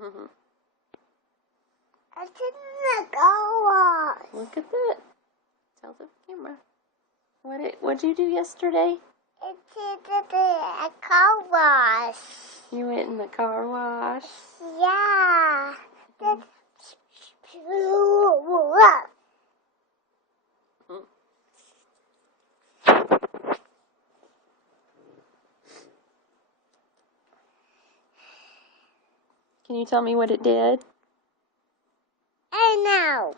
Mm-hmm. It's in the car wash. Look at that. Tell the camera. What'd you do yesterday? It's in the car wash. You went in the car wash. Yeah. Mm-hmm. Can you tell me what it did? I know.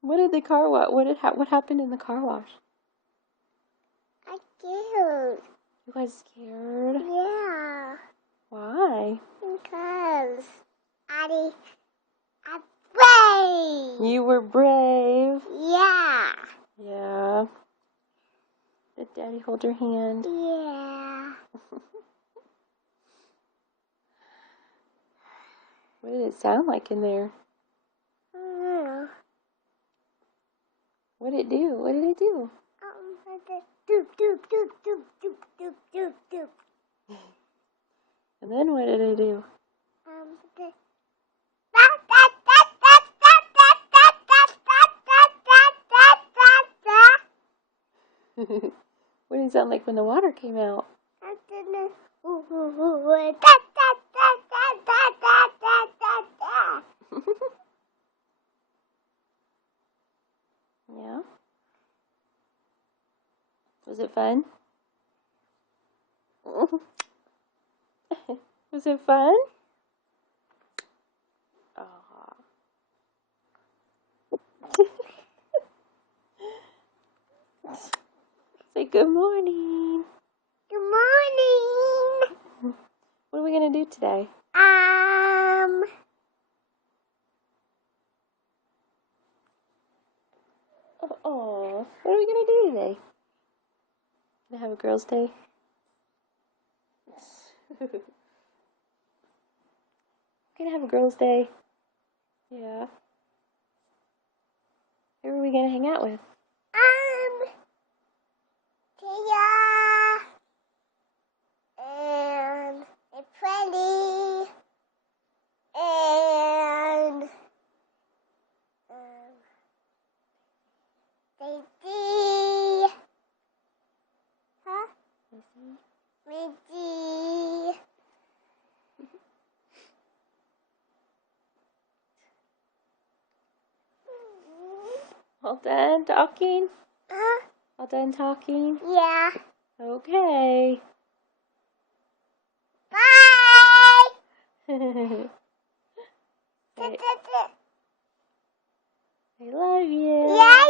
What did the car wash? What happened in the car wash? I do. You guys scared? Yeah. Why? Because I'm brave. You were brave. Yeah. Yeah. Did Daddy hold your hand? Yeah. What did it sound like in there? What did it do? What did it do? Doop, doop, doop, doop, doop, doop, doop, doop. And then what did it do? What did it sound like when the water came out? Yeah. Was it fun? Was it fun? Aw. Say good morning. Good morning. What are we gonna do today? Oh, what are we gonna do today? Gonna have a girls' day? Gonna have a girls' day? Yeah. Who are we gonna hang out with? Tia and Freddie and Daisy. Huh? Minty. All done talking? Huh? All done talking? Yeah. Okay. Bye. I love you. Yeah,